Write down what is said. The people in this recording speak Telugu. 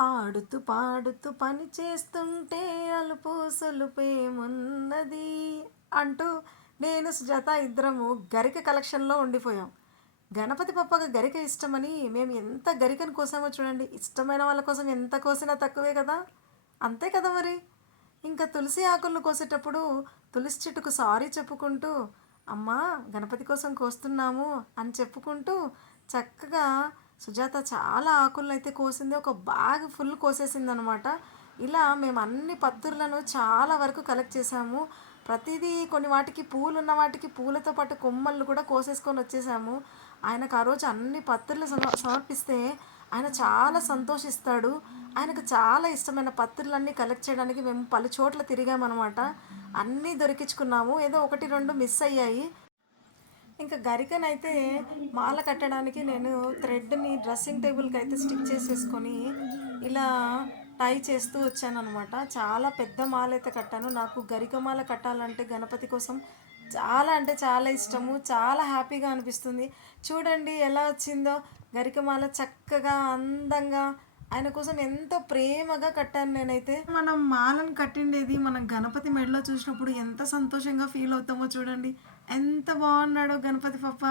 ఆడుతూ పాడుతూ పని చేస్తుంటే అలుపు సొలుపేమున్నది అంటూ నేను సుజాత ఇద్దరము గరిక కలెక్షన్లో ఉండిపోయాం. గణపతి పప్పకు గరిక ఇష్టమని మేము ఎంత గరికను కోసామో చూడండి. ఇష్టమైన వాళ్ళ కోసం ఎంత కోసినా తక్కువే కదా. అంతే కదా మరి. ఇంకా తులసి ఆకులను కోసేటప్పుడు తులసి చెట్టుకు సారీ చెప్పుకుంటూ, అమ్మా గణపతి కోసం కోస్తున్నాము అని చెప్పుకుంటూ చక్కగా సుజాత చాలా ఆకులను అయితే కోసింది. ఒక బ్యాగ్ ఫుల్ కోసేసింది అనమాట. ఇలా మేము అన్ని పత్తుర్లను చాలా వరకు కలెక్ట్ చేసాము. ప్రతిదీ కొన్ని వాటికి పూలు ఉన్న వాటికి పూలతో పాటు కొమ్మలు కూడా కోసేసుకొని వచ్చేసాము. ఆయనకు ఆ రోజు అన్ని పత్రులు సమర్పిస్తే ఆయన చాలా సంతోషిస్తాడు. ఆయనకు చాలా ఇష్టమైన పత్రులన్నీ కలెక్ట్ చేయడానికి మేము పలు చోట్ల తిరిగామన్నమాట. అన్నీ దొరికించుకున్నాము. ఏదో ఒకటి రెండు మిస్ అయ్యాయి. ఇంకా గరికనైతే మాల కట్టడానికి నేను థ్రెడ్ని డ్రెస్సింగ్ టేబుల్కి అయితే స్టిక్ చేసేసుకొని ఇలా టై చేస్తూ వచ్చానమాట. చాలా పెద్ద మాల అయితే కట్టాను. నాకు గరిక మాల కట్టాలంటే గణపతి కోసం చాలా అంటే చాలా ఇష్టము. చాలా హ్యాపీగా అనిపిస్తుంది. చూడండి ఎలా వచ్చిందో గరికమాల, చక్కగా అందంగా ఆయన కోసం ఎంతో ప్రేమగా కట్టాను నేనైతే. మనం మాలను కట్టిండేది మనం గణపతి మెడలో చూసినప్పుడు ఎంత సంతోషంగా ఫీల్ అవుతామో చూడండి. ఎంత బాగున్నాడో గణపతి పప్ప.